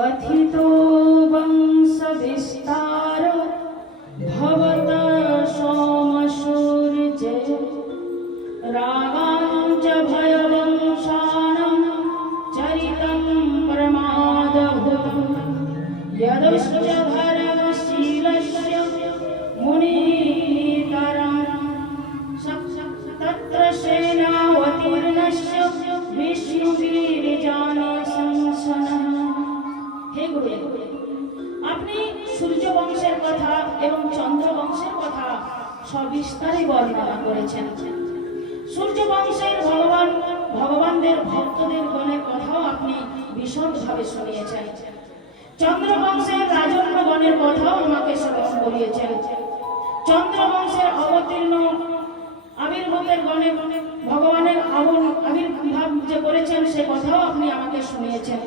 कथितो वंशविस्तार भवतः सोमसूर्ये रागाञ्च भयवंशानां चरितं प्रमादभूतं यदुश्च धर्मशीलस्य मुनितरं तत्र सेनावतीर्णस्य विष्णुवीर्यानि संसनः। हे गुरुदेव, আপনি সূর্য বংশের কথা এবং চন্দ্র বংশের কথা সবিস্তারে বর্ণনা করেছেন। সূর্য বংশের ভগবানদের ভক্তদের গণের কথাও আপনি বিশদভাবে শুনিয়েছেন। চন্দ্র বংশের রাজন্য গণের কথাও আমাকে স্মরণ করিয়েছেন। চন্দ্র বংশের অবতীর্ণ আবির্ভাবের গণে ভগবানের আবির্ভাব যে করেছেন সে কথাও আপনি আমাকে শুনিয়েছেন।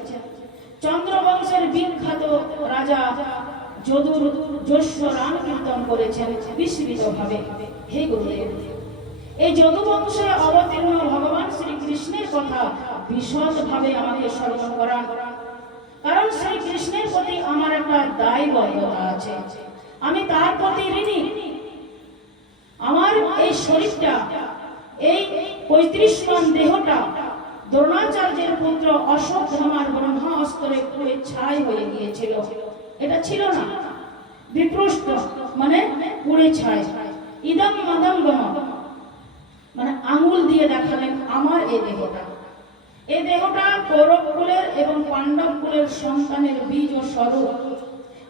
চন্দ্র বংশের বিখ্যাত রাজা যদুর যশ রাম কীর্তন করেছেন বিস্মৃতভাবে। হে গুরুদেব, এই যদু বংশে অবতীর্ণ ভগবান শ্রীকৃষ্ণের কথা বিশদভাবে আমাকে স্মরণ করান, কারণ শ্রীকৃষ্ণের প্রতি আমার একটা দায়বদ্ধতা আছে। আমি তার প্রতি ঋণী। আমার এই শরীরটা, এই 35 মান দেহটা দ্রোণাচার্যের পুত্র অশ্বত্থামার ব্রহ্মাস্ত্রে পুড়ে ছাই হয়ে গিয়েছিল। এটা ছিল না, বিপ্রষ্ট মানে পুড়ে ছাই। ইদম মদম গম মানে আঙুল দিয়ে দেখালেন আমার এই দেহটা কৌরব কুলের এবং পাণ্ডব কুলের সন্তানের বীজ ও স্বরূপ।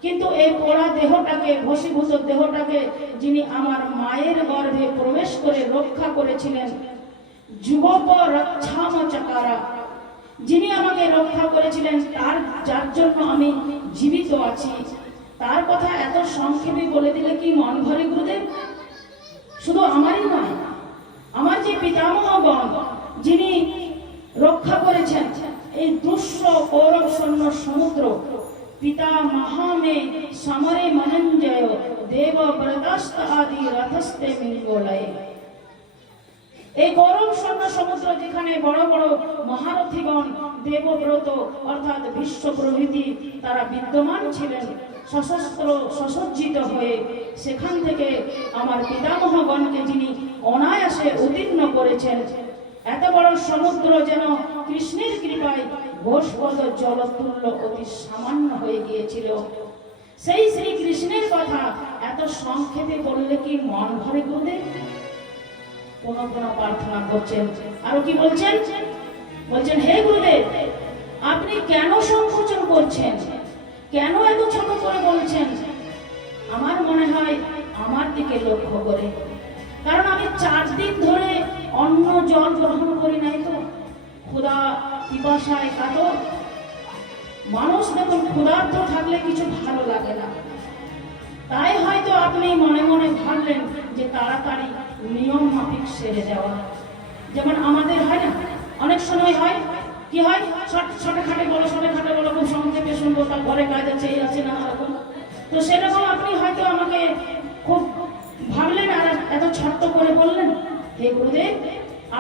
কিন্তু এই পোড়া দেহটাকে, ভস্মীভূত দেহটাকে যিনি আমার মায়ের গর্ভে প্রবেশ করে রক্ষা করেছিলেন, যুবক রক্ষাম চকারা, যিনি আমাকে রক্ষা করেছিলেন, যার জন্য আমি জীবিত আছি, তার কথা এত সংক্ষেপে বলে দিলে কি মন ভরে গুরুদেব? শুধু আমারই নয়, আমার যে পিতামহগণ যিনি রক্ষা করেছেন এই দুঃস্ব কৌরব সৈন্য সমুদ্র, পিতা মহামে সমরে মনঞ্জয় দেব ব্রতস্ত আদি রথস্তে মিঙ্গলয়। এই কৌরব সৈন্য সমুদ্র যেখানে বড় বড় মহারথীগণ দেবব্রত অর্থাৎ বিশ্ব প্রভৃতি তারা বিদ্যমান ছিলেন সশস্ত্র সসজ্জিত হয়ে, সেখান থেকে আমার পিতামহগণকে যিনি অনায়াসে উত্তীর্ণ করেছেন, এত বড় সমুদ্র যেন কৃষ্ণের কৃপায় ঘোষপদ জলতুল্য অতি সামান্য হয়ে গিয়েছিল। সেই শ্রীকৃষ্ণের কথা এত সংক্ষেপে বললে কি মন ভরে গুরুদেব? কোন প্রার্থনা করছেন, আরো কি বলছেন? বলছেন, হে গুরুদেব, আপনি কেন সংকোচন করছেন? কেন এত ছোট করে বলছেন? আমার মনে হয় আমার দিকে লক্ষ্য করে, কারণ আমি 4 দিন ধরে অন্ন জল গ্রহণ করি নাই তো, ক্ষুধা পিপাসায় কাতর। মানুষ দেখুন ক্ষুধার্ত থাকলে কিছু ভালো লাগে না, তাই হয়তো আপনি মনে মনে ভাবলেন যে তাড়াতাড়ি নিয়ম মাফিক সেরে দেওয়া। যেমন আমাদের হয় না, অনেক সময় হয় কি হয়, ছোটখাটে বলো খুব সংক্ষেপে শুনবো, তার ঘরে কাজ আছে, এই আছে না এরকম। তো সেরকম আপনি হয়তো আমাকে খুব ভাবলেন আর এত ছোট্ট করে বললেন। হে গুরুদেব,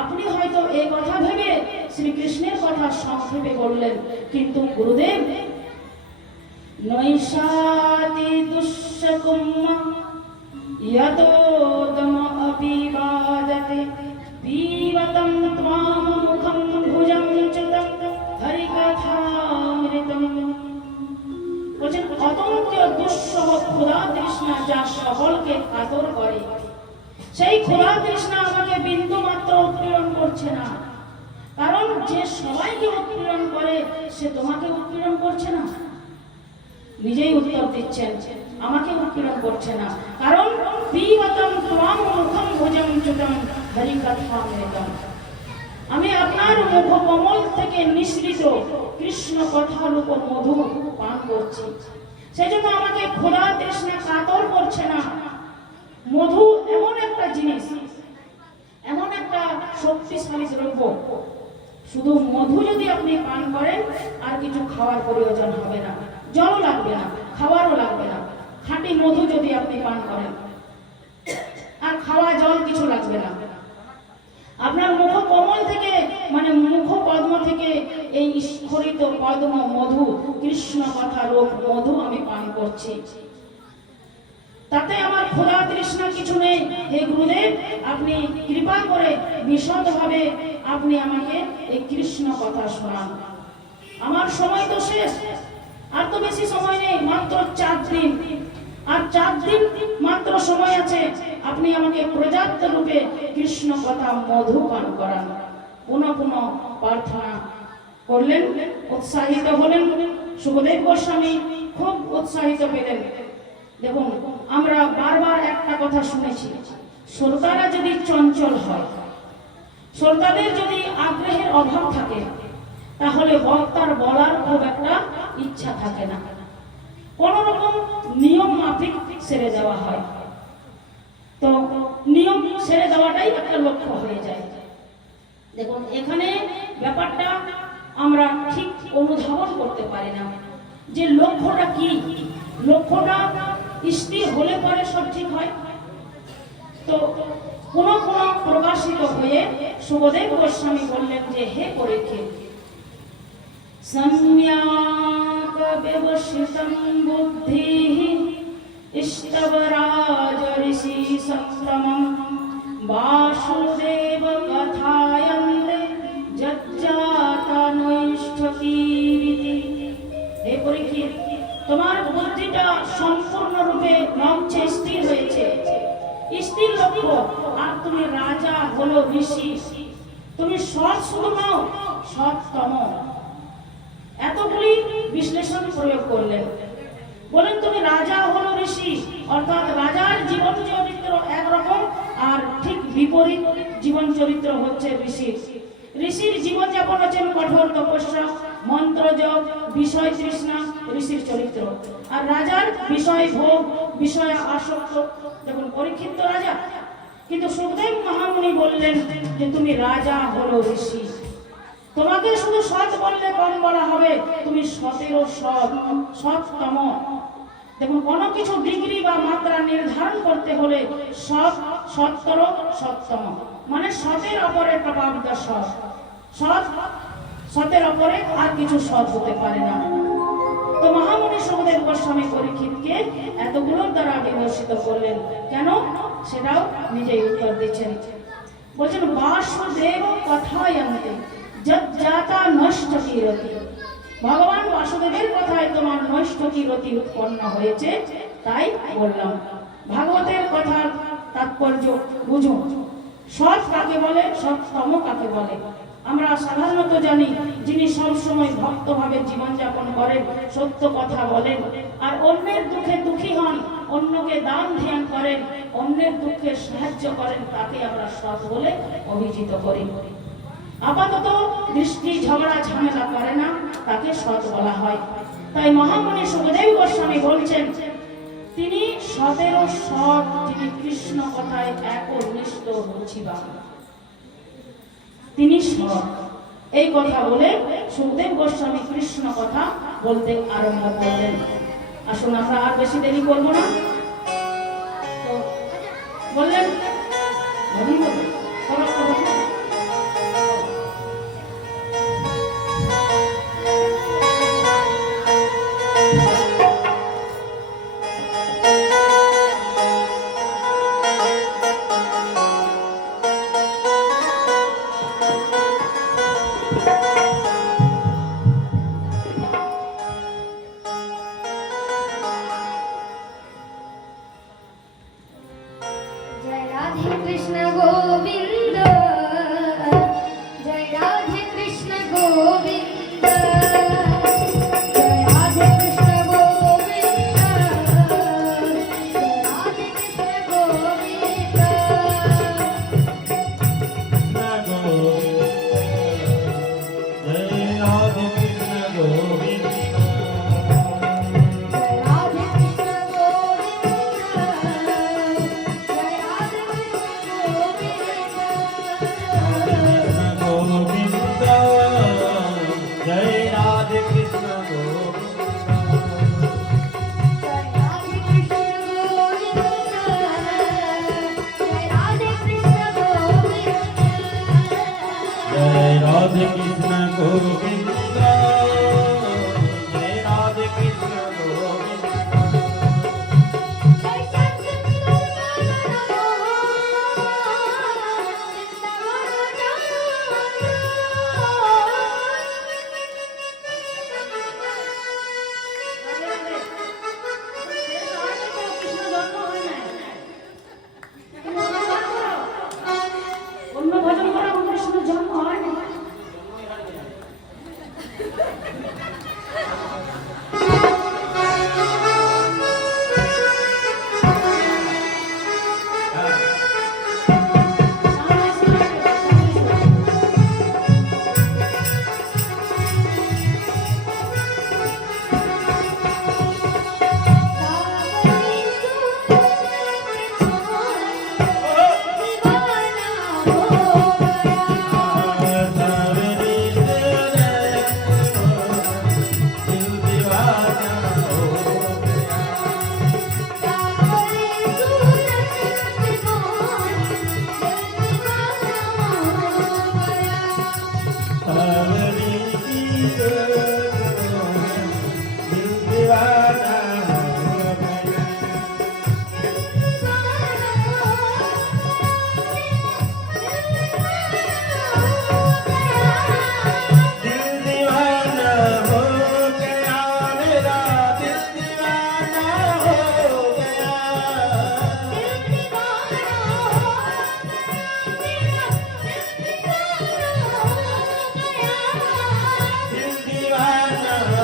আপনি হয়তো এই কথা ভেবে শ্রীকৃষ্ণের কথা সংক্ষেপে বললেন, কিন্তু গুরুদেব, নৈষাতি দুঃশকুম্ম यतोदम अपिवादते पीवतं त्वां मुखं भुजं च्युतं हरिकथामृतं। বলেন, অতন্ত্য দুঃসহ ক্ষুধা তৃষ্ণা যা সকলকে কাতর করে, সেই ক্ষুধা তৃষ্ণা আমাকে বিন্দু মাত্র উৎপীড়ন করছে না। কারণ যে সবাইকে উৎপীড়ন করে সে তোমাকে উৎপীড়ন করছে না। নিজেই উত্তর দিচ্ছেন, আমাকে উৎপীড়ন করছে না, কারণ পিবতম ত্বাম মুখম ভুজং চ্যুতম হরিকথামৃতম। আমি আপনার মুখ কমল থেকে নিঃসৃত কৃষ্ণ কথারূপ মধু পান করছি, সেজন্য আমাকে ক্ষুধা তৃষ্ণা কাতর করছে না। মধু এমন একটা জিনিস, এমন একটা শক্তিশালী দ্রব্য, শুধু মধু যদি আপনি পান করেন আর কিছু খাওয়ার প্রয়োজন হবে না, জলও লাগবে না, খাওয়ারও লাগবে না। খাঁটি মধু যদি আপনি পান করেন আর খাওয়া জল কিছু লাগবে না, আপনার মুখ কমল থেকে মানে মুখ পদ্ম থেকে এই স্ফুরিত পদ্ম মধু কৃষ্ণ কথা রূপ মধু আমি পান করছি, তাতে আমার ক্ষুধা তৃষ্ণা কিছু নেই। হে গুরুদেব, আপনি কৃপা করে বিশদভাবে আপনি আমাকে এই কৃষ্ণ কথা শোনান। আমার সময় তো শেষ, আর তো বেশি সময় নেই, মাত্র 4 দিন, আর 4 দিন মাত্র সময় আছে। আপনি আমাকে পর্যাপ্ত রূপে কৃষ্ণ কথা মধু পান করান। পুনঃ পুনঃ প্রার্থনা করলেন, উৎসাহিত হলেন। সুখদেব গোস্বামী খুব উৎসাহিত পেলেন। দেখুন, আমরা বারবার একটা কথা শুনেছি, শ্রোতারা যদি চঞ্চল হয়, শ্রোতাদের যদি আগ্রহের অভাব থাকে, তাহলে বক্তার বলার খুব একটা ইচ্ছা থাকে না, কোন রকম নিয়ম মাফিক ছেড়ে দেওয়া হয়। তো নিয়ম ছেড়ে দেওয়াটাই একটা লক্ষ্য হয়ে যায়। দেখুন, এখানে ব্যাপারটা আমরা ঠিক অনুধাবন করতে পারি না যে লক্ষ্যটা কি। লক্ষ্যটা স্থির হলে পরে সব ঠিক হয়। তো কোন কোন প্রকাশিত হয়ে সুখদেব গোস্বামী বললেন যে, হে পরীক্ষিত, সম্যক ব্যবসিতং বুদ্ধিঃ স্তবরাজ ঋষি সত্তমং বাসুদেব কথায়ন্তে যজ্জাতা নৈষ্ঠকীরিতি। হে পরীক্ষিত, তোমার বুদ্ধিটা সম্পূর্ণরূপে মঞ্চে স্থির হয়েছে, স্থির লক্ষ্য, আর তুমি রাজা হলো ঋষি। তুমি সৎ শুধু নও, সৎতম। এতগুলি বিশ্লেষণ প্রয়োগ করলেন। বলেন তুমি রাজা হলো ঋষি, অর্থাৎ রাজার জীবন চরিত্র একরকম, আর ঠিক বিপরীত জীবন চরিত্র হচ্ছে ঋষির। ঋষির জীবনযাপন হচ্ছেন কঠোর তপস্যা, মন্ত্র জপ, বিষয় তৃষ্ণা ঋষির চরিত্র। আর রাজার বিষয় ভোগ, বিষয় আসক্ত। দেখুন, পরীক্ষিত রাজা, কিন্তু সুখদেব মহামুনি বললেন যে তুমি রাজা হলো ঋষি। তোমাকে শুধু সৎ বললে কম বলা হবে, তুমি সতেরও সৎ, সৎতম। দেখুন, কোনো কিছু ডিগ্রি বা মাত্রা নির্ধারণ করতে হলে সৎ, সত্তর, সত্তম, মানে সতের অপরের প্রাপ্ত সৎ। সৎ, সতের অপরে আর কিছু সৎ হতে পারে না। তো মহামুনি সুখদেব গোস্বামী পরীক্ষিতকে এতগুলোর দ্বারা বিমর্ষিত করলেন। কেন, সেটাও নিজেই উত্তর দিচ্ছেন। বলছেন, বাসুদেব কথায়ন্তে যজ্জাতা নৈষ্ঠকীরতি। ভগবান বাসুদেবের কথায় তোমার নৈষ্ঠকীরতি উৎপন্ন হয়েছে, তাই বললাম। ভাগবতের কথার তাৎপর্য বুঝুন। সৎ কাকে বলে, সৎতম কাকে বলে? আমরা সাধারণত জানি, যিনি সবসময় ভক্তভাবে জীবনযাপন করেন, সত্য কথা বলেন, আর অন্যের দুঃখে দুঃখী হন, অন্যকে দান ধ্যান করেন, অন্যের দুঃখে সাহায্য করেন, তাকে আমরা সৎ বলে অভিহিত করি। আপাতত দৃষ্টি ঝগড়া ঝামেলা করে না, তাকে সৎ বলা হয়। তাই মহামুনি সুখদেব গোস্বামী বলছেন, তিনি সতেরো সৎ, যিনি কৃষ্ণ কথায় একনিষ্ঠ রুচিবান, তিনি সৎ। এই কথা বলে সুখদেব গোস্বামী কৃষ্ণ কথা বলতে আরম্ভ করলেন। আসুন, আমরা আর বেশি দেরি করবো না। তো বললেন, Radhe Krishna Govinda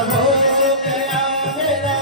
সামনে এসে সামনে এসে।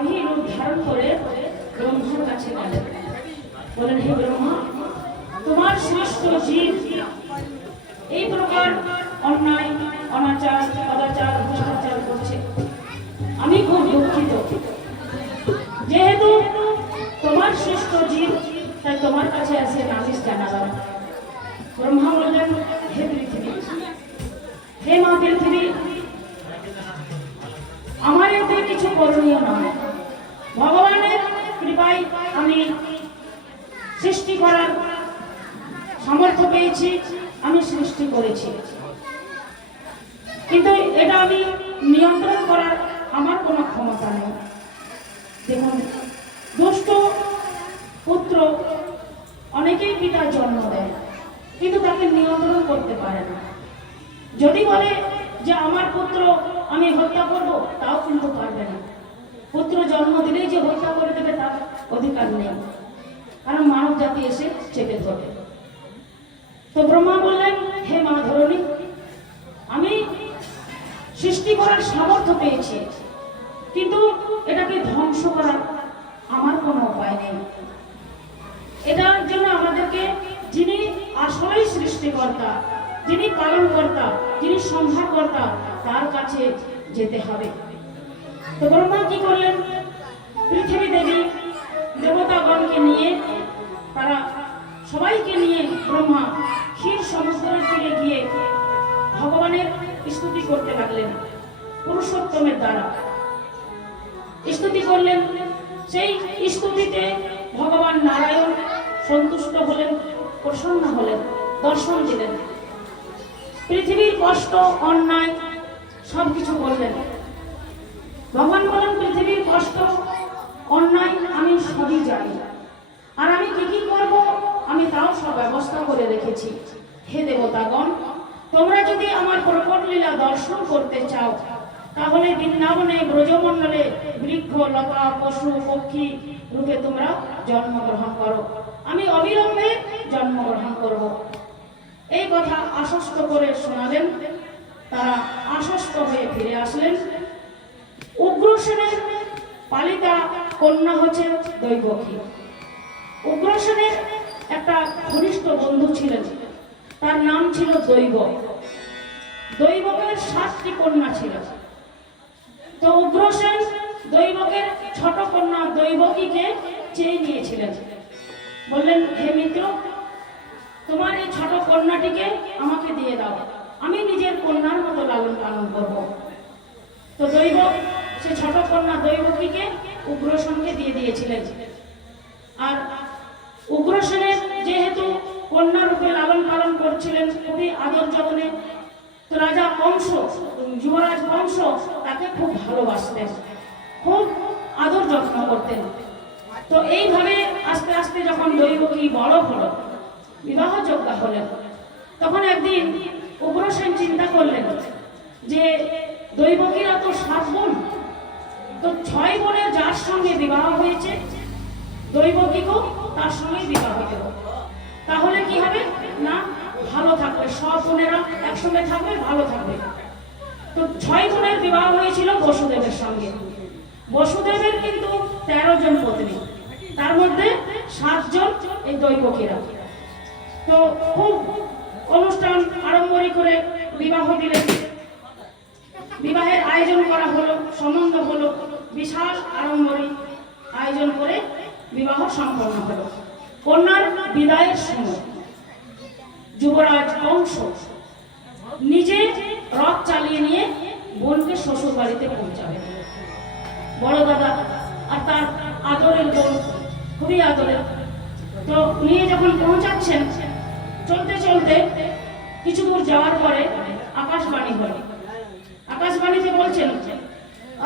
গাভী রূপ ধারণ করে ব্রহ্মার কাছে গেলেন। বলেন, হে ব্রহ্মা, তোমার সৃষ্ট জীব এই প্রকার অন্যায়, অনাচার, অনাচার, ভ্রষ্টাচার করছে। আমি খুব দুঃখিত। যেহেতু তোমার সৃষ্ট জীব, তাই তোমার কাছে আসে নালিশ জানালাম। ব্রহ্মা বললেন, হে পৃথিবী, হে মা পৃথিবী, আমার এতে কিছু করণীয় নয়। ভগবানের কৃপায় আমি সৃষ্টি করার সামর্থ্য পেয়েছি, আমি সৃষ্টি করেছি, কিন্তু এটা আমি নিয়ন্ত্রণ করার আমার কোনো ক্ষমতা নেই। দেখুন, দুষ্ট পুত্র অনেকেই পিতার জন্ম দেয়, কিন্তু তাকে নিয়ন্ত্রণ করতে পারে না। যদি বলে যে আমার পুত্র আমি হত্যা করব, তাও কিন্তু পারবে না। পুত্র জন্ম দিলেই যে হত্যা করে দেবে তার অধিকার নেই, কারণ মানব জাতি এসে চেপে ধরে। তো ব্রহ্মা বললেন, হে মা ধরণী, আমি সৃষ্টি করার সামর্থ্য পেয়েছি, কিন্তু এটাকে ধ্বংস করার আমার কোনো উপায় নেই। এটার জন্য আমাদেরকে যিনি আসলেই সৃষ্টিকর্তা, যিনি পালনকর্তা, যিনি সংহারকর্তা, তার কাছে যেতে হবে। তো ব্রহ্মা কি করলেন? পৃথিবী দেবী দেবতাগণকে নিয়ে, তারা সবাইকে নিয়ে ব্রহ্মা ক্ষীর সমুদ্রের তীরে গিয়ে ভগবানের স্তুতি করতে লাগলেন। পুরুষোত্তমের দ্বারা স্তুতি করলেন। সেই স্তুতিতে ভগবান নারায়ণ সন্তুষ্ট হলেন, প্রসন্ন হলেন, দর্শন দিলেন। পৃথিবীর কষ্ট, অন্যায় সবকিছু বললেন। ভগবান বলেন, পৃথিবীর কষ্ট, অন্যায় আমি সবই জানি, আর আমি কি কি করব আমি তাও সব ব্যবস্থা করে রেখেছি। হে দেবতাগণ, তোমরা যদি আমার প্রকট লীলা দর্শন করতে চাও, তাহলে বৃন্দাবনে ব্রজমণ্ডলে বৃক্ষ, লতা, পশু, পক্ষী রূপে তোমরা জন্মগ্রহণ করো। আমি অবিলম্বে জন্মগ্রহণ করব। এই কথা আশ্বস্ত করে শোনালেন। তারা আশ্বস্ত হয়ে ফিরে আসলেন। উগ্রসেনের পালিতা কন্যা হচ্ছে দৈবকী। উগ্রসেনের একটা ঘনিষ্ঠ বন্ধু ছিলেন, তার নাম ছিল দৈবক। দৈবকের 7টি কন্যা ছিল। তো উগ্রসেন দৈবকের ছোট কন্যা দৈবকীকে চেয়ে নিয়েছিলেন। বললেন, হে মিত্র, তোমার এই ছোট কন্যাটিকে আমাকে দিয়ে দাও, আমি নিজের কন্যার মতো লালন পালন করব। তো দৈবক সে ছোট কন্যা দৈবকীকে উগ্রসেনকে দিয়ে দিয়েছিলেন। আর উগ্রসেনের যেহেতু কন্যা রূপে লালন পালন করছিলেন খুবই আদর যত্নে, তো রাজা কংস, যুবরাজ কংস তাকে খুব ভালোবাসতেন, খুব আদর যত্ন করতেন। তো এইভাবে আস্তে আস্তে যখন দৈবকী বড় হলো, বিবাহযোগ্য হলেন, তখন একদিন উগ্রসেন চিন্তা করলেন যে দৈবকীরা তো 7 বোন, তো 6 বোনের যার সঙ্গে বিবাহ হয়েছে, দৈবকীকেও তার সঙ্গে বিবাহ দেব। তাহলে কি হবে না, ভালো থাকবে, সব বোনেরা একসঙ্গে থাকবে, ভালো থাকবে। তো 6 বোনের বিবাহ হয়েছিল বসুদেবের সঙ্গে। বসুদেবের কিন্তু 13 জন পত্নী, তার মধ্যে 7 জন এই দৈবকীরা। তো খুব অনুষ্ঠান আড়ম্বরী করে বিবাহ দিলেন। বিবাহের আয়োজন করা হলো, সম্বন্ধ হলো, বিশাল আড়ম্বরী আয়োজন করে বিবাহ সম্পন্ন হলো। কন্যার বিদায়ের সময় যুবরাজ কংস নিজে রথ চালিয়ে নিয়ে বোনকে শ্বশুর বাড়িতে পৌঁছাবে। বড় দাদা আর তার আদরের বোন, খুবই আদরের। তো নিয়ে যখন পৌঁছাচ্ছেন, চলতে চলতে কিছু দূর যাওয়ার পরে আকাশবাণী হল। আকাশবাণীতে বলছেন,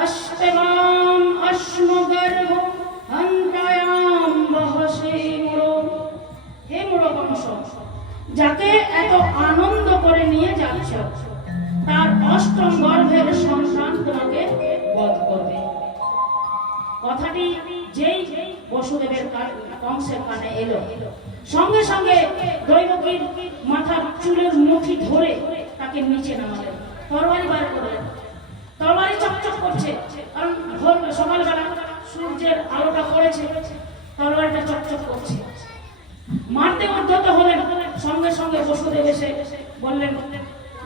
অষ্টমাম অশ্মগর্ভ হন্তায়াম বহসে মুড়ো। হে মুড়ো বংশ, যাকে এত আনন্দ করে নিয়ে যাচ্ছ, তার 8ম গর্ভের সন্তান তোমাকে বধ করবে। কথাটি যেই বসুদেবের কংসের কানে এলো, সঙ্গে সঙ্গে দৈবকীর মাথার চুলের মুঠি ধরে তাকে নিচে নামালেন, তরবারি বার করলেন। তরবারি চকচক করছে, কারণ ভোর সকালবেলা সূর্যের আলোটা পড়েছে, তরবারিটা চকচক করছে। মারতে উদ্যত হলেন, সঙ্গে সঙ্গে বসুদেব এসে বললেন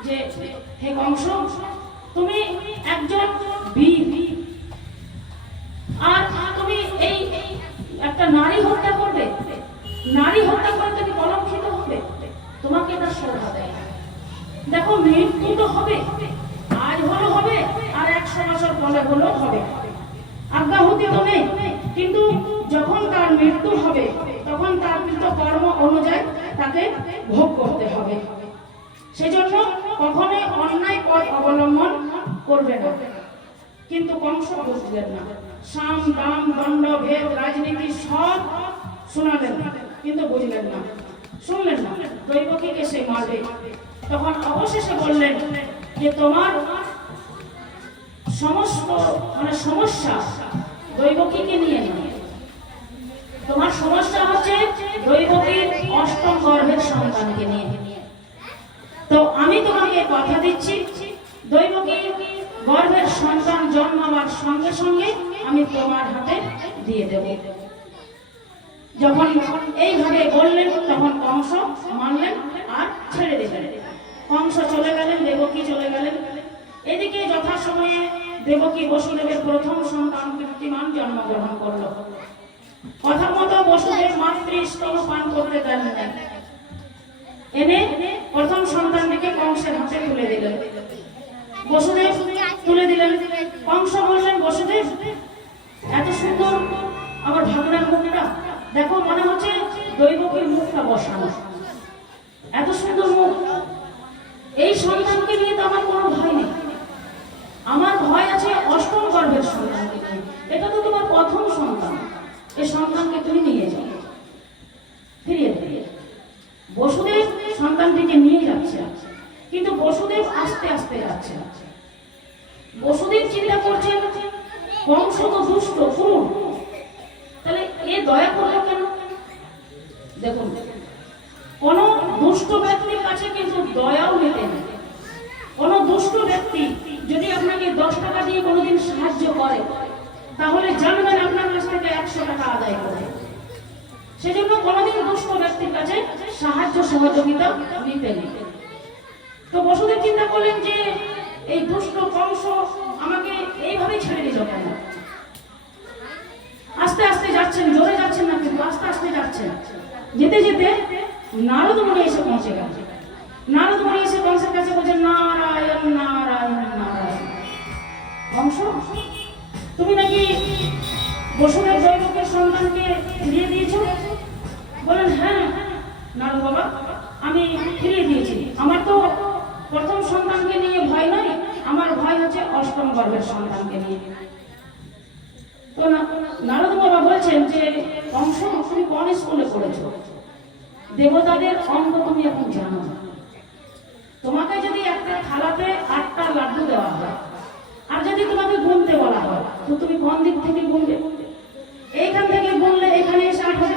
যে হে কংস, তুমি একজন বীর, আর তুমি এই একটা নারী হত্যা করবে, নারী হত্যা করে তুমি কলঙ্কিত হবে, তোমাকে এটা শোভা দেয় না। দেখো মৃত্যু তো হবে, আজ হলো হবে, আর 100 বছর পরে হলো হবে, আজ্ঞা হতে তো নেই, কিন্তু যখন তার মৃত্যু হবে তখন তার কৃত কর্ম অনুযায়ী তাকে ভোগ করতে হবে। সেজন্য কখনোই অন্যায় পথ অবলম্বন করবে না। কিন্তু কংস বুঝলেন না, সাম দাম দণ্ড ভেদ রাজনীতি সব শোনালেন, কিন্তু বুঝলেন না, শুনলেন না, দৈবকীকে সে মারবে। তখন অবশেষে বললেন যে তোমার সমস্ত সমস্যা দৈবকীকে নিয়ে নয়, তোমার সমস্যা হচ্ছে দৈবকীর অষ্টম গর্ভের সন্তানকে নিয়ে। তো আমি তোমাকে কথা দিচ্ছি, দৈবকীর গর্ভের সন্তান জন্মাবার সঙ্গে সঙ্গে আমি তোমার হাতে দিয়ে দেব। যখন এইভাবে বললেন তখন কংস মানলেন আর ছেড়ে দিলেন। কংস চলে গেলেন, দেবকী চলে গেলেন। এদিকে যথাসময়ে দেবকী বসুদেবের প্রথম সন্তান কীর্তিমান জন্মগ্রহণ করল। কথা মতো বসুদেব মাতৃস্তন পান করতে দেন না, এনে প্রথম সন্তানটিকে কংসের হাতে তুলে দিলেন। বসুদেব তুলে দিলেন। কংস বললেন, বসুদেব এত সুন্দর আমার ভাগনার মুখটা দেখো, মনে হচ্ছে দৈবকীর মুখটা বসানো, এত সুন্দর মুখ। এই সন্তানকে নিয়ে তো আমার কোনো ভয় নেই, আমার ভয় আছে অষ্টম গর্ভের সন্তানকে নিয়ে। এটা তো তোমার প্রথম সন্তান, এই সন্তানকে তুমি নিয়ে যাও, ফিরিয়ে ফিরিয়ে। বসুদেব সন্তানটিকে নিয়ে যাচ্ছে, কিন্তু বসুদেব আস্তে আস্তে যাচ্ছে। বসুদেব চিন্তা করছেন কংস তো দুষ্ট ক্রূর, তাহলে এ দয়া করলো কেন? দেখুন, কোন দুষ্ট ব্যক্তির কাছে কিন্তু দয়াও নিতে নেই। কোন দুষ্ট ব্যক্তি যদি আপনাকে 10 টাকা দিয়ে কোনোদিন সাহায্য করে, তাহলে জানবেন আপনার কাছ থেকে 100 টাকা আদায় করে। সেজন্য কোনোদিন দুষ্ট ব্যক্তির কাছে সাহায্য সহযোগিতা নিতে নেই। তো বসুদেব চিন্তা করলেন যে এই দুষ্ট কংস আমাকে এইভাবে ছেড়ে দিল কেন? আস্তে আস্তে যাচ্ছেন, জোরে যাচ্ছেন না, কিন্তু আস্তে আস্তে যাচ্ছেন। যেতে যেতে নারদ মুনি এসে পৌঁছে গেল। নারদ মুনি এসে কংসের কাছে বলছেন, নারায়ণ নারায়ণ নারায়ণ। কংস, তুমি নাকি বসুদেব দৈবকের সন্তানকে ফিরিয়ে দিয়েছো? বলেন, হ্যাঁ নারদ বাবা, আমি ফিরিয়ে দিয়েছি। আমার তো প্রথম সন্তানকে নিয়ে ভয় নয়, আমার ভয় হচ্ছে অষ্টম গর্ভের সন্তানকে নিয়ে। তো নারদ বাবা বলছেন যে কংস, তুমি কোন স্কুলে পড়েছো? দেবতাদের অঙ্ক তুমি এখন জানো। তোমাকে যদি একটা থালাতে 8টা লাড্ডু দেওয়া হয়, আর যদি তোমাকে গুনতে বলা হয়, তো তুমি কোন দিক থেকে গুনবে? এইখান থেকে গুনলে এখানে এসে 8 হবে,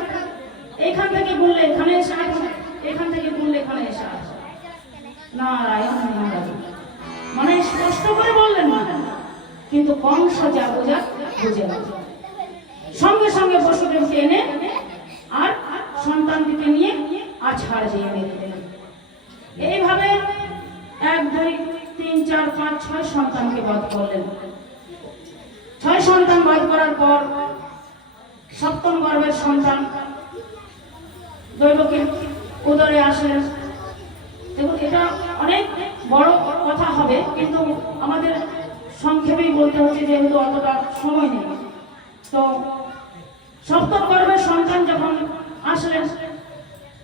এইখান থেকে গুনলে এখানে এসে 8 হবে, এখান থেকে গুনলে এখানে এসে 8 হবে। নারায়ণ নারায়ণ মানে স্পষ্ট করে বললেন না, কিন্তু কংস যা বোঝা বুঝে গেল। সঙ্গে সঙ্গে বসুদেবকে এনে আর সন্তানটিকে নিয়ে আছাড় দিয়ে দিলেন। এইভাবে 1 2 3 4 5 6 সন্তানকে বধ করলেন। 6 সন্তান বধ করার পর সপ্তম গর্ভের সন্তান দৈবকীর উদরে আসেন। দেখুন, এটা অনেক বড় কথা হবে, কিন্তু আমাদের সংক্ষেপেই বলতে হচ্ছে, যেহেতু অতটা সময় নেই। তো সপ্তম গর্ভের সন্তান যখন আসলেন,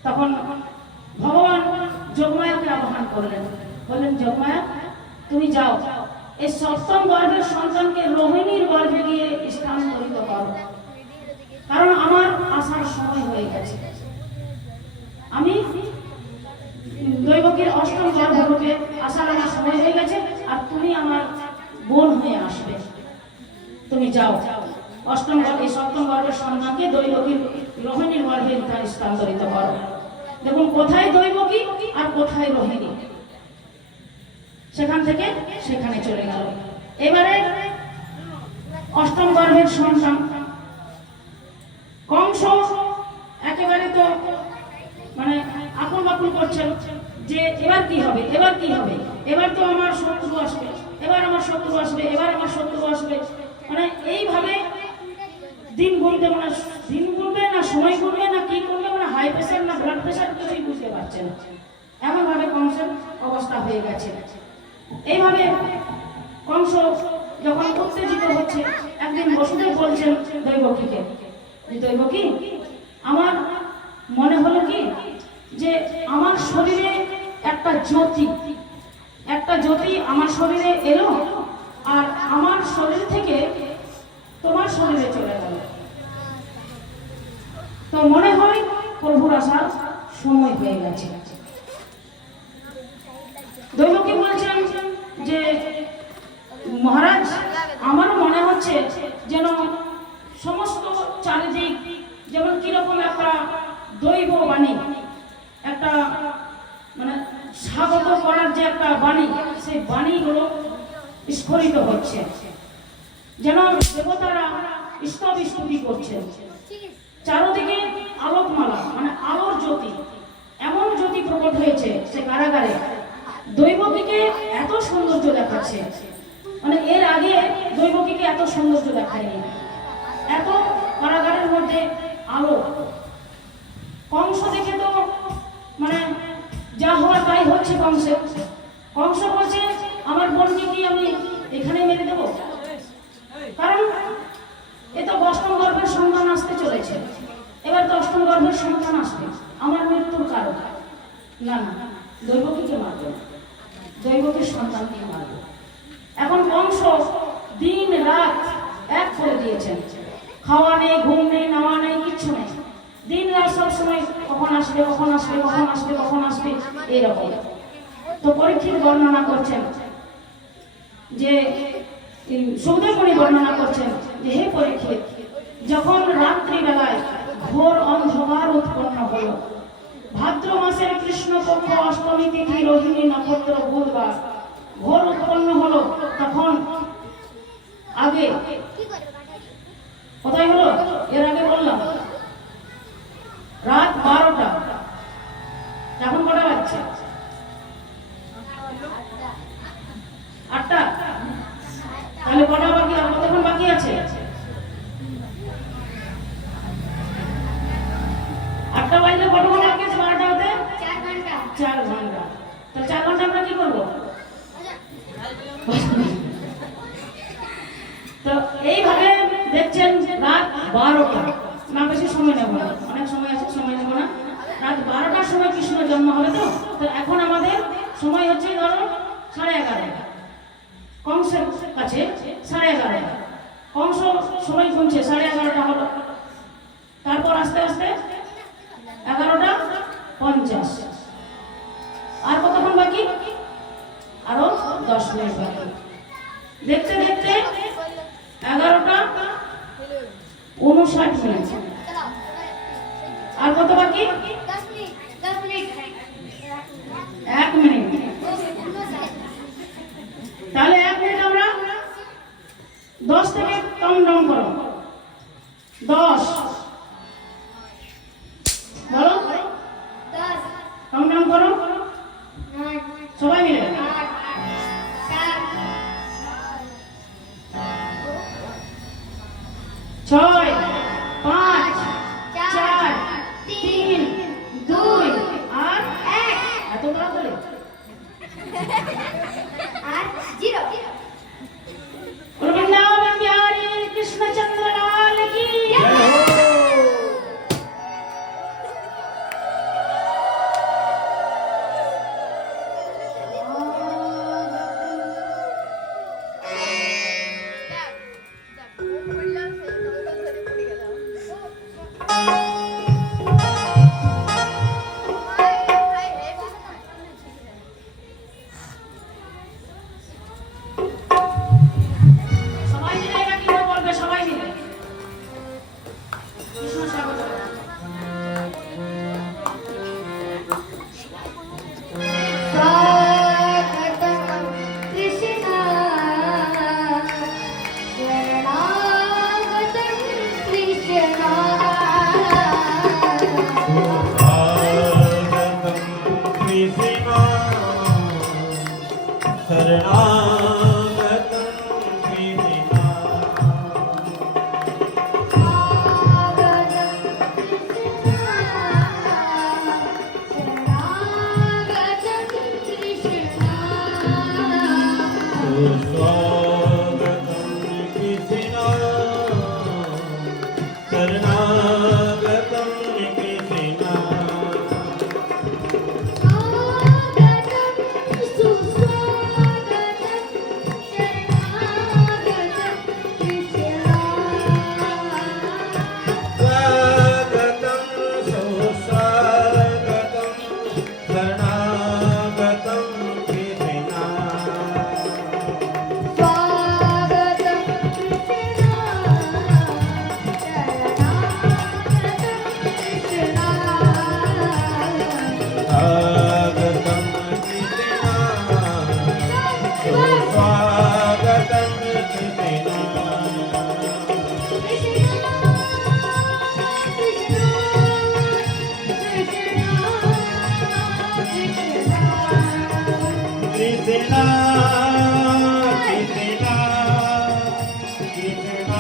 তখন ভগবান যোগমায়াকে আহ্বান করলেন। বললেন, যোগমায়া তুমি যাও, এই সপ্তম গর্ভের সন্তানকে রোহিণীর গর্ভে গিয়ে স্থানান্তরিত করো, কারণ আমার আসার সময় হয়ে গেছে। আমি দৈবকীর অষ্টম গর্ভরূপে আসার আমার সময় হয়ে গেছে, আর তুমি আমার বোন হয়ে আসবে। তুমি যাও, এই সপ্তম গর্ভের সন্তানকে দৈবকীর রোহিণীর গর্ভে স্থানান্তরিত করো। দেখুন, কোথায় দৈবকী আর কোথায় রোহিণী, সেখান থেকে সেখানে চলে গেল। এবারে অষ্টম গর্ভের সন্তান যে এবার কি হবে, এবার কি হবে, এবার তো আমার শত্রু আসবে, এবার আমার শত্রু আসবে, এবার আমার শত্রু আসবে, মানে এইভাবে দিন গুনতে, মানে দিন গুনবে না সময় গুনবে না কি করবে, মানে হাই প্রেশার না ব্লাড প্রেশার কিছুই বুঝতে পারছে না, এমন ভাবে কংসের অবস্থা হয়ে গেছে। এইভাবে কংস যখন উত্তেজিত হচ্ছে, একদিন বসুদেব বলছেন দৈবকীকে, দৈবকী আমার মনে হলো কি যে আমার শরীরে একটা জ্যোতি আমার শরীরে এলো আর আমার শরীর থেকে তোমার শরীরে চলে গেল, তো মনে হয় প্রভুর আসার সময় হয়ে গেছে। দৈবকী বলছেন যে মহারাজ আমার মনে হচ্ছে যেন সমস্ত চারিদিক যেমন কিরকম একটা দৈব বাণী, একটা মানে স্বাগত করার যে একটা বাণী, সেই বাণীগুলো স্ফুরিত হচ্ছে, যেন দেবতারা স্তব স্তুতি করছেন, চারদিকে আলোকমালা মানে আলোর জ্যোতি, এমন জ্যোতি প্রকট হয়েছে সে কারাগারে, দৈবকীকে এত সৌন্দর্য দেখাচ্ছে, মানে এর আগে দৈবকীকে এত সৌন্দর্য দেখায়নি, এত কারাগারের মধ্যে আলো। কংস দেখে তো মানে যা হওয়ার তাই হচ্ছে কংসের। কংস বলছে আমার বোনকে কি আমি এখানে মেরে দেবো, কারণ এ তো অষ্টম গর্ভের সন্তান আসতে চলেছে, এবার তো অষ্টম গর্ভের সন্তান আসবে, আমার মৃত্যুর কারণ না, না দৈবকীকে মারবে, দৈবকীর সন্তানকে মারবে। এখন কংস দিন রাত এক করে দিয়েছেন, খাওয়া নেই, ঘুম নেই, নাওয়া নেই, কিচ্ছু নেই, দিন রাত সব সময় কখন আসবে, কখন আসবে, কখন আসবে, কখন আসবে, এইরকম। তো পরীক্ষিত বর্ণনা করছেন যে সৌদেব মুনি বর্ণনা করছেন যে হে পরীক্ষিত, যখন রাত্রি বেলায় ঘোর অন্ধকার উৎপন্ন হলো, ভাদ্র মাসের কৃষ্ণপক্ষ অষ্টমী তিথি রোহিণী নক্ষত্র বুধবার ঘোর উৎপন্ন হলো, তখন আগে কোথায় হলো, এর আগে বললাম রাত 12টা, এখন কটা বাজছে, 8টা, তাহলে কটা বাকি, আর কতক্ষণ বাকি আছে, 8টা বাজলে কতক্ষণ বাকি আছে, 12টা হতে 4 ঘন্টা, 4 ঘন্টা, তাহলে 4 ঘন্টা আমরা কি করবো, তো এইভাবে দেখছেন রাত 12টা, না বেশি সময় নেব না, অনেক সময় আছে, সময় নেব না, রাত 12টার সময় কৃষ্ণ জন্ম হবে, তো এখন আমাদের সময় হচ্ছে ধরো 11:30, কংসের কাছে 11:30, কংস সময় গুনছে 11:30 হলো, তারপর আস্তে আস্তে 11:50, আর কতক্ষণ বাকি, আরো 10 মিনিট বাকি, দেখতে দেখতে 11:59, আর কত বাকি, 1 মিনিট, তাহলে 1 মিনিট আমরা 10 থেকে কাউন্টডাউন করো, 10 বলো, কাউন্টডাউন করো সবাই মিলে, 6, 5, 4, 3, 2 আর 1, এত বড় বলে আর 0। বৃন্দাবন বিহারী কৃষ্ণচন্দ্র লাল কি शरणागतं कृष्णा स्वागतं सुस्वागतं शरणागतं कृष्णा स्वागतं कृष्णा सुस्वागतं कृष्णा कृष्णा कृष्णा कृष्णा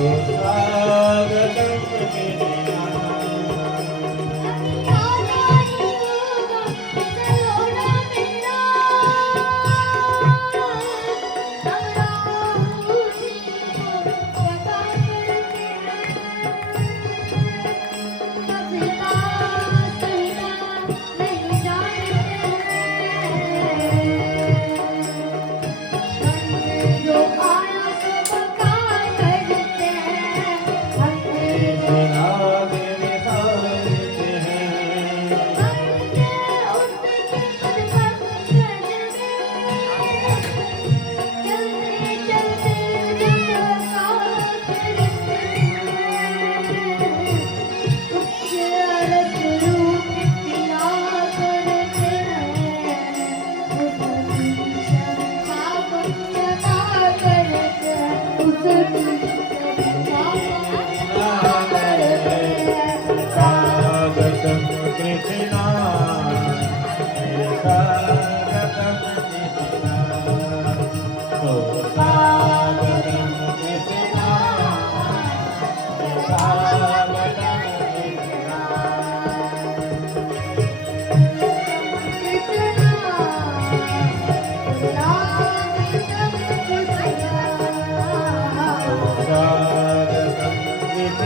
स्वागतं स्वागतं कृष्णा स्वागतं कृष्णा स्वागतं कृष्णा स्वागतं स्वागतं कृष्णा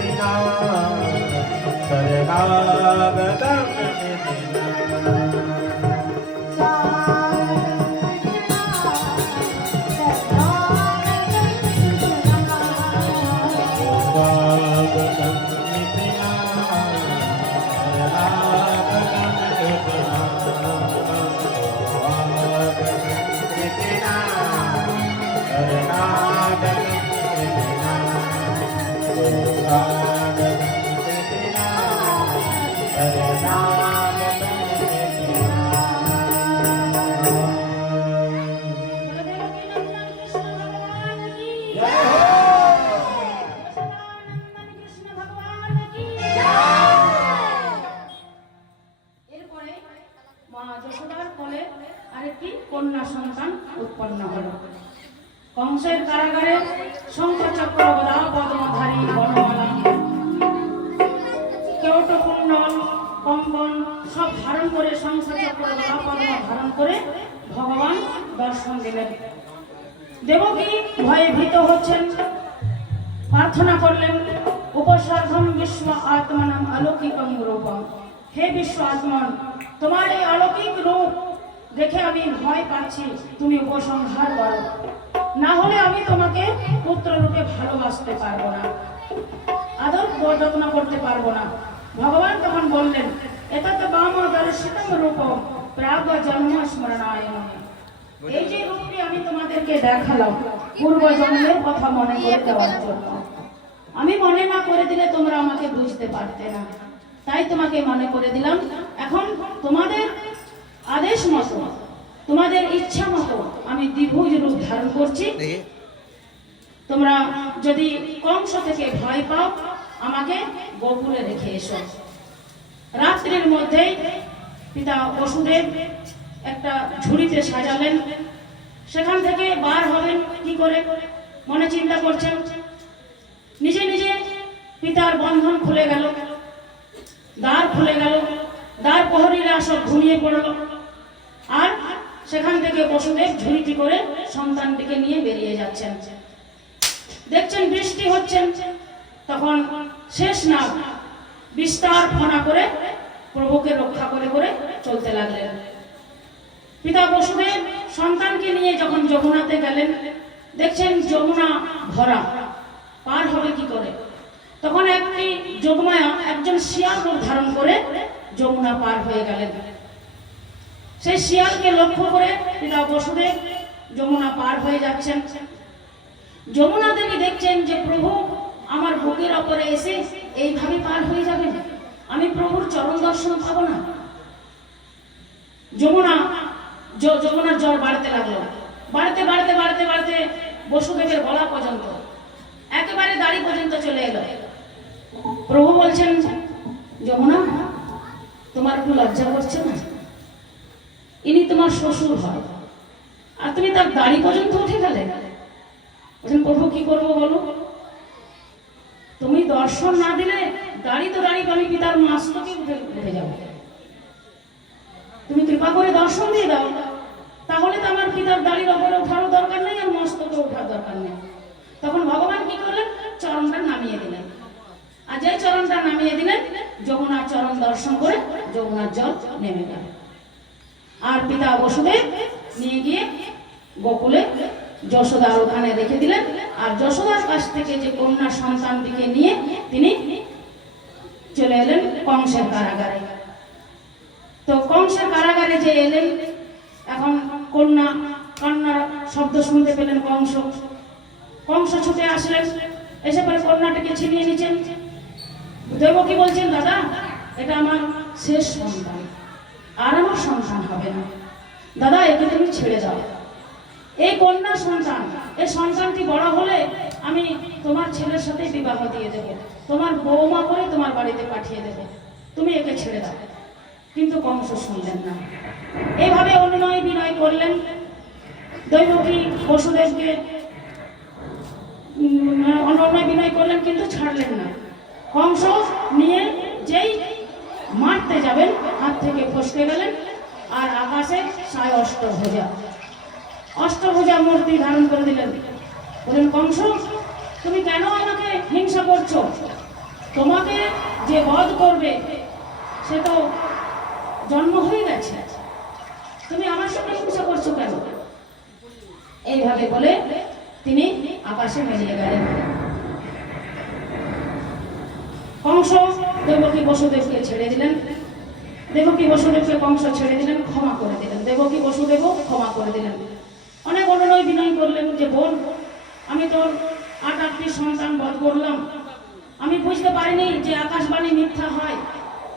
शरणागतं स्वागतं कृष्णा शरणागतं कृष्णा स्वागतं कृष्णा शरणागतं कृष्णा स्वागतं कृष्णा शरणागतं এরপরে মা যশোদার কোলে আরেকটি কন্যা সন্তান উৎপন্ন হল। কংসের কারাগারে শঙ্খচক্র গদা পদ্মধারী বনমালা কেওটকুণ্ডল কম্বল সব ধারণ করে শঙ্খচক্র গদা পদ্ম ধারণ করে ভগবান দর্শন দিলেন। দেবকী ভয়ে ভীত হচ্ছেন, প্রার্থনা করলেন, উপসার্ধম বিশ্ব আত্মানাম অলৌকিকম রূপম। হে বিশ্ব আত্মন, তোমার এই অলৌকিক রূপ দেখে আমি ভয় পাচ্ছি, তুমি উপসংহার করো, না হলে আমি তোমাকে পুত্র রূপে ভালোবাসতে পারবো না, আদর যত্ন করতে পারবো না। ভগবান তখন বললেন, এটা তো বাম দর্শিতম রূপ প্রাগ জন্ম স্মরণায় নয়। এই যে রূপটি আমি তোমাদেরকে দেখালাম পূর্ব জন্মের কথা মনে করে দেওয়ার জন্য। আমি মনে না করে দিলে তোমরা আমাকে বুঝতে পারতে না, তাই তোমাকে মনে করে দিলাম। এখন তোমাদের আদেশ মতো, তোমাদের ইচ্ছা মতো আমি দ্বিভুজ রূপ ধারণ করছি। তোমরা যদি কংস থেকে ভয় পাও, আমাকে গোকুলে রেখে এসো। রাত্রির মধ্যেই পিতা বসুদেব একটা ঝুড়িতে সাজালেন। সেখান থেকে বার হবেন কি করে মনে চিন্তা করছেন। পিতার বন্ধন খুলে গেল, দ্বার খুলে গেল, দ্বার প্রহরীরা সব ঘুমিয়ে পড়ল। আর সেখান থেকে বসুদেব ঝুড়িটি করে সন্তানটিকে নিয়ে বেরিয়ে যাচ্ছেন। দেখছেন বৃষ্টি হচ্ছে, তখন শেষ না বিস্তার ফনা করে প্রভুকে রক্ষা করে করে চলতে লাগলেন। পিতা বসুদেব সন্তানকে নিয়ে যখন যমুনাতে গেলেন, দেখছেন যমুনা ভরা, পার হবে কি করে? তখন একটি যোগমায়া একজন শিয়াল রূপ ধারণ করে যমুনা পার হয়ে গেলেন। সেই শিয়ালকে লক্ষ্য করে পিতা বসুদেব যমুনা পার হয়ে যাচ্ছেন। যমুনা দেবী দেখছেন যে প্রভু আমার বুকের ওপরে এসে এইভাবে পার হয়ে যাবেন, আমি প্রভুর চরণ দর্শন পাবো না। যমুনার জল বাড়তে লাগলো, বাড়তে বাড়তে বাড়তে বাড়তে বসুদেবের গলা পর্যন্ত, একেবারে দাড়ি পর্যন্ত চলে এলো। প্রভু বলছেন, যমুনা তোমার একটু লজ্জা করছে না? ইনি তোমার শ্বশুর হয়, আর তুমি তার দাড়ি পর্যন্ত উঠে গেলে। বলছেন, প্রভু কি করবো বলো? তুমি দর্শন না দিলে দাড়ি তো দাড়ি, আমি পিতার মস্তকে উঠে যাবো। তুমি কৃপা করে দর্শন দিয়ে দাও, তাহলে তো আমার পিতার দাড়ির ওপরে ওঠারও দরকার নেই, আর মস্তকে ওঠার দরকার নেই। তখন ভগবান কি করলেন? চরণটা নামিয়ে দিলেন। আর যে চরণটা নামিয়ে দিলেন, যমুনার চরণ দর্শন করে যমুনার জল নেমে গেল। আর পিতা বসুদেব নিয়ে গিয়ে গোকুলে যশোদার ওখানে রেখে দিলেন। আর যশোদার কাছ থেকে যে কন্যা সন্তানটিকে নিয়ে তিনি চলে এলেন কংসের কারাগারে। তো কংসের কারাগারে যে এলেন, এখন কন্যার শব্দ শুনতে পেলেন কংস ছুটে আসলেন, এসে পরে কন্যাটিকে ছিনিয়ে নিচ্ছেন। দেবকী বলছেন, দাদা এটা আমার শেষ সন্তান, আর আমার সন্তান হবে না, দাদা একে তুমি ছেড়ে দাও। এই কন্যা সন্তান, এই সন্তানটি বড় হলে আমি তোমার ছেলের সাথে বিবাহ দিয়ে দেবো, তোমার বৌমা করে তোমার বাড়িতে পাঠিয়ে দেবো, তুমি একে ছেড়ে দাও। কিন্তু কংস শুনলেন না। এইভাবে অনুনয় বিনয় করলেন। দৈবকী বসুদেবকে অনুনয় বিনয় করলেন, কিন্তু ছাড়লেন না। কংস নিয়ে যেই মারতে যাবেন, হাত থেকে ফসকে গেলেন। আর আকাশে সায় অষ্টভুজা মূর্তি ধারণ করে দিলেন। বলেন, কংস তুমি কেন আমাকে হিংসা করছো? তোমাকে যে বধ করবে সে তো জন্ম হয়ে গেছে, তুমি আমার সঙ্গে হিংসা করছো কেন? এইভাবে বলে তিনি আকাশে মিলিয়ে গেলেন। কংস দেবকী বসুদেবকে ছেড়ে দিলেন। দেবকী বসুদেবকে কংস ছেড়ে দিলেন, ক্ষমা করে দিলেন। দেবকী বসুদেবও ক্ষমা করে দিলেন। অনেক অনুনয় বিনয় করলেন যে বোন, আমি তোর 8টি সন্তান বধ করলাম, আমি বুঝতে পারিনি যে আকাশবাণী মিথ্যা হয়,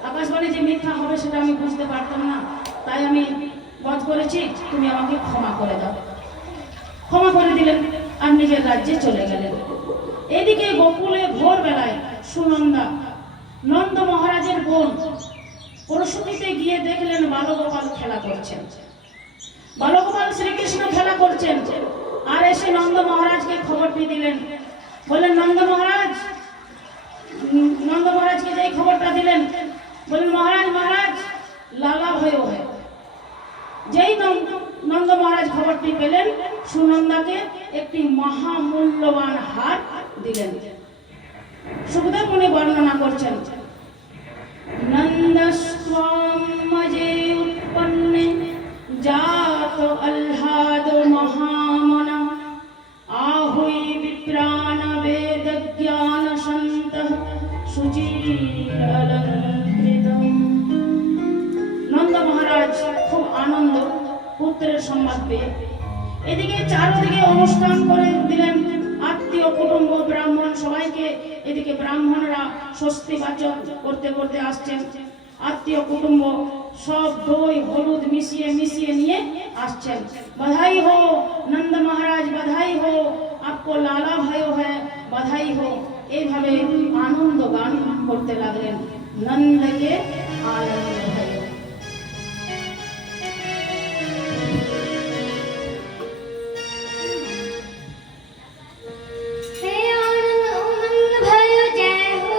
আকাশবাণী যে মিথ্যা হবে সেটা আমি বুঝতে পারতাম না, তাই আমি বধ করেছি, তুমি আমাকে ক্ষমা করে দাও। ক্ষমা করে দিলেন আর নিজের রাজ্যে চলে গেলেন। এদিকে গোকুলে ভোরবেলায় সুনন্দা, নন্দ মহারাজের বোন, প্রসূতিতে গিয়ে দেখলেন বালগোপাল খেলা করছেন। বালগোপাল শ্রীকৃষ্ণ খেলা করছেন। আর এসে নন্দ মহারাজকে খবরটি দিলেন। বললেন, নন্দ মহারাজকে যে খবরটা দিলেন, বললেন, মহারাজ লালা ভয় হয়। যেই নন্দ মহারাজ খবরটি পেলেন, সুনন্দাকে একটি মহামূল্যবান হার দিলেন। সুখদেব মুনি বর্ণনা করছেন, নন্দস্ত্বম মজে উৎপন্নে জাত আহ্লাদ মহামনা আহুই বিপ্রাণ বেদ জ্ঞান সন্তঃ সুচিরলঙ্কৃতম। নন্দ মহারাজ খুব আনন্দ পুত্রের সংবাদ পেয়ে। এদিকে চারদিকে অনুষ্ঠান করে দিলেন, আত্মীয় কুটুম্ব ব্রাহ্মণ সবাইকে। এদিকে ব্রাহ্মণরা স্বস্তি বাচন করতে করতে আসছেন। আত্মীয় কুটুম্ব সব দই হলুদ মিশিয়ে নিয়ে আসছেন। बधाई हो नंद महाराज, बधाई हो, आपको लाला भयो है, बधाई हो। এইভাবে আনন্দ গান করতে লাগলেন। নন্দকে আনন্দ भयो। हे आनंद उमंग भयो, जय हो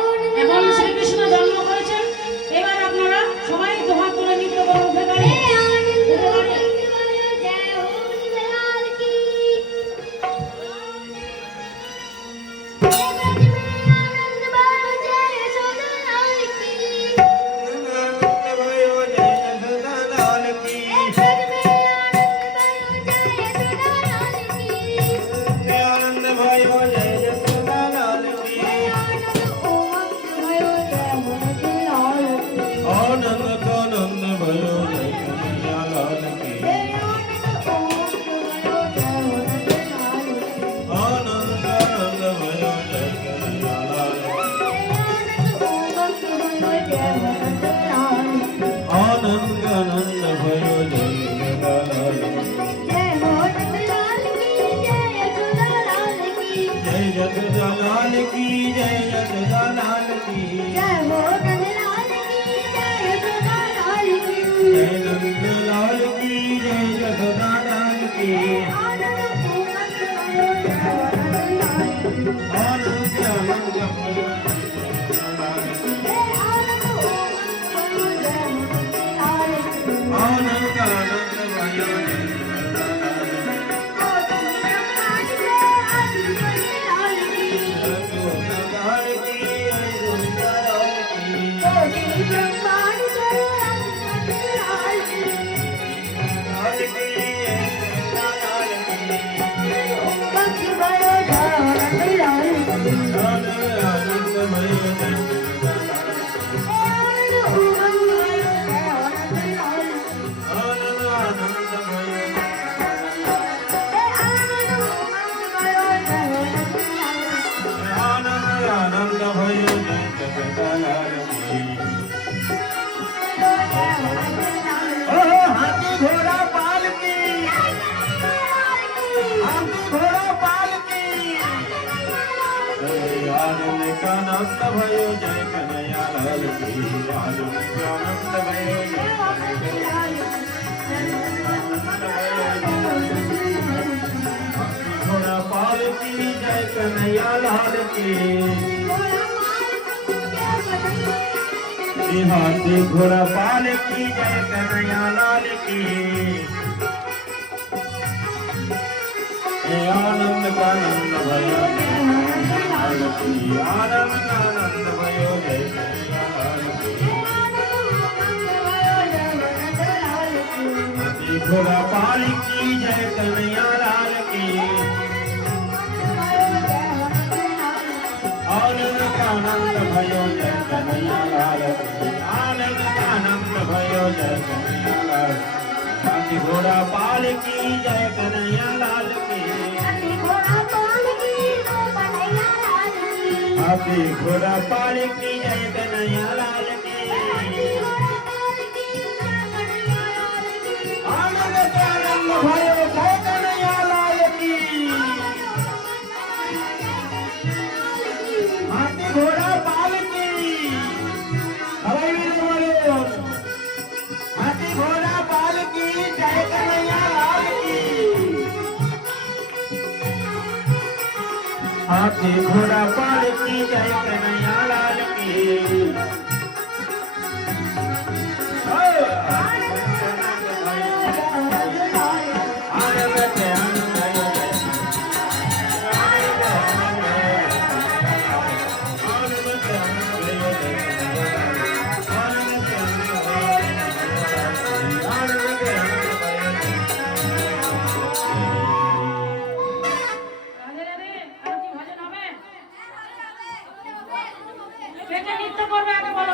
हाथी घोड़ा पालकी हाथी घोड़ा पालकी आनंद का आनंद भयो जय कन्हैया लाल की आनंद का आनंद भयो जय हाथी घोड़ा पालकी जय कन्हैया लाल की हाथी घोड़ा पालकी जय कन्हैया लाल की आनंद का आनंद भयो आनंद का आनंद भयो जय कन्हैया लाल की हाथी घोड़ा पालकी जय कन्हैया लाल की आनंद का आनंद भयो जय कन्हैया लाल की आनंद का आनंद भयो जय कन्हैया लाल हाथी घोड़ा पालकी जय कन्हैया लाल की हाथी घोड़ा पालकी जय कन्हैया लाल की आनंद का आनंद भयो जय कन्हैया लाल की हाथी घोड़ा पालकी हाथी घोड़ा पालकी जय कन्हैया लाल की हाथी घोड़ा पालकी जय कन्हैया लाल की রাধে রাধে, আর কি ভজন হবে? কে কে নৃত্য করবে আগে বলো।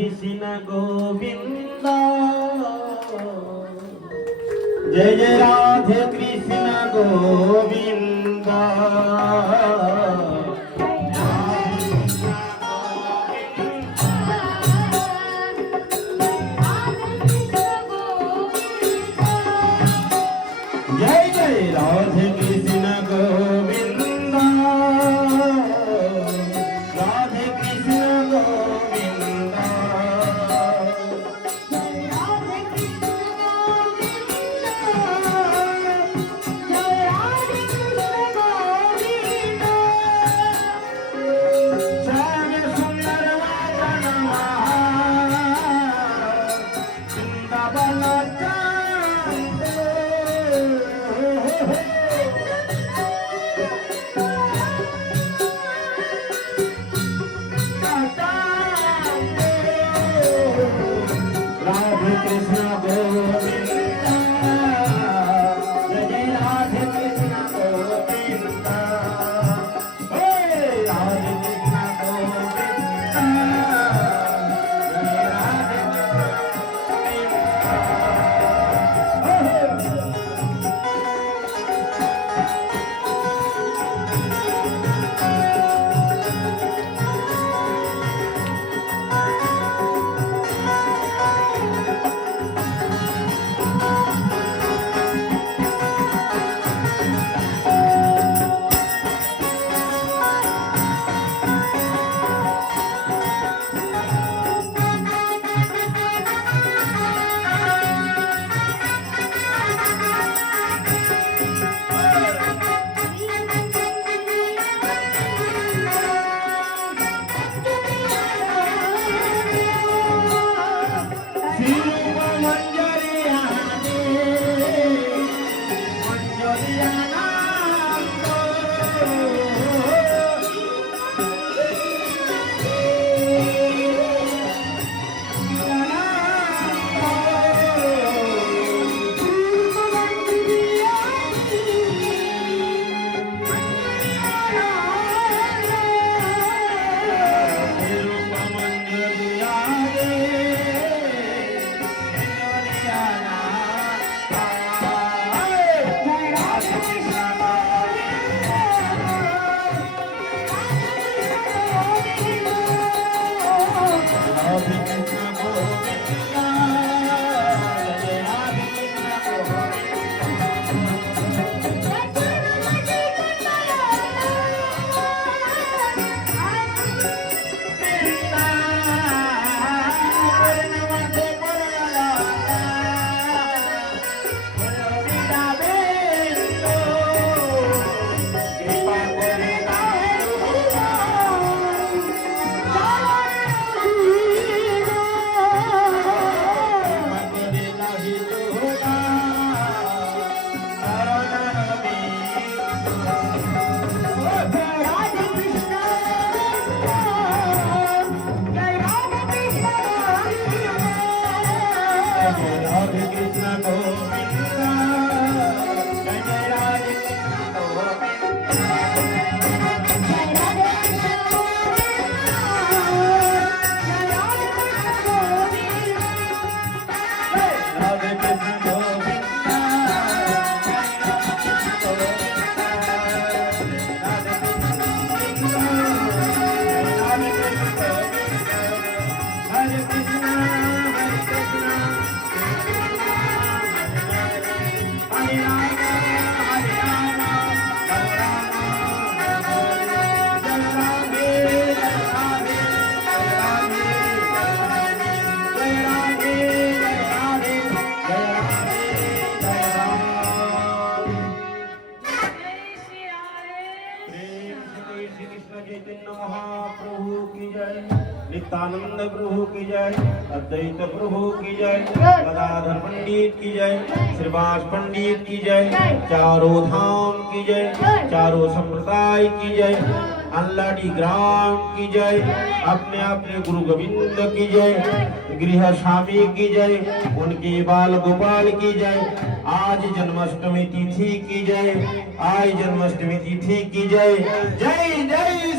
কৃষ্ণ গোবিন্দ জয় জয় রাধে কৃষ্ণ গোবিন্দ जय जय राधे कृष्ण गोविंद राधे कृष्ण गोविंद श्याम सुंदर वदनमा वृंदावन राधे कृष्ण गोविंद जय जय राधे कृष्ण गोविंद हे राधे कृष्ण गोविंद जय राधे नित्यानंद प्रभु की जय, अद्वैत प्रभु की जय, गदाधर पंडित की जय, श्रीवास पंडित की जय, चारों धाम की जय, चारों संप्रदाय की जय, अल्लाडी ग्राम की जय, अपने अपने गुरु गोविंद की जय, गृह स्वामी की जय, उनके बाल गोपाल की जय, आज जन्माष्टमी तिथि की जय, आज जन्माष्टमी तिथि की जय, जय जय